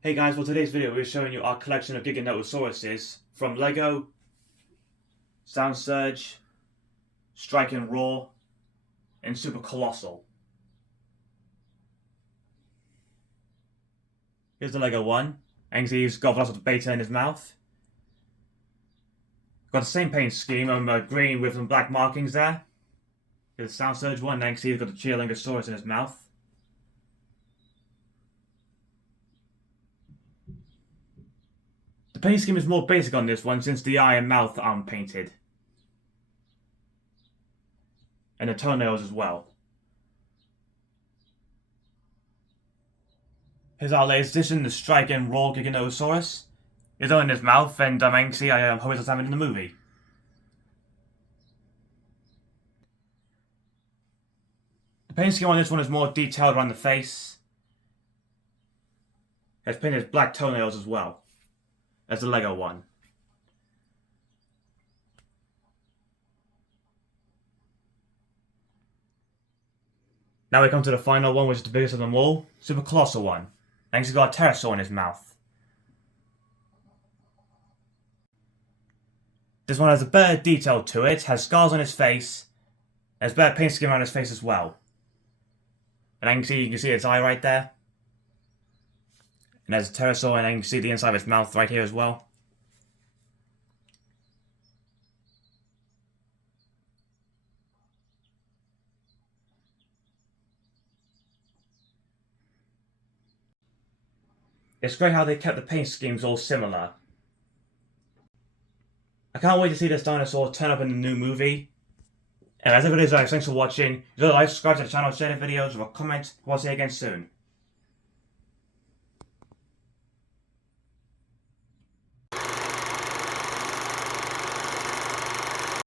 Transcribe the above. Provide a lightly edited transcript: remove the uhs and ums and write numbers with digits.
Hey guys, for today's video we're showing you our collection of Giganotosauruses from Lego, Sound Surge, Strike and Roar, and Super Colossal. Here's the Lego one, and you can see he's got lots of beta in his mouth. Got the same paint scheme, green with some black markings there. Here's the Sound Surge one, and you can see he's got the Giganotosaurus in his mouth. The paint scheme is more basic on this one since the eye and mouth aren't painted. And the toenails as well. Here's our latest edition, the Strike and Roar Giganotosaurus. It's all in his mouth, and you can see I hope it's having in the movie. The paint scheme on this one is more detailed around the face. It's painted black toenails as well as the Lego one. Now we come to the final one, which is the biggest of them all, Super Colossal one. And he's got a pterosaur in his mouth. This one has a better detail to it, has scars on his face, and has better paint scheme around his face as well. And you can see its eye right there. And there's a pterosaur, and you can see the inside of its mouth right here as well. It's great how they kept the paint schemes all similar. I can't wait to see this dinosaur turn up in the new movie. And as everybody is, thanks for watching. If you like, subscribe to the channel, share the videos, or comment. We'll see you again soon.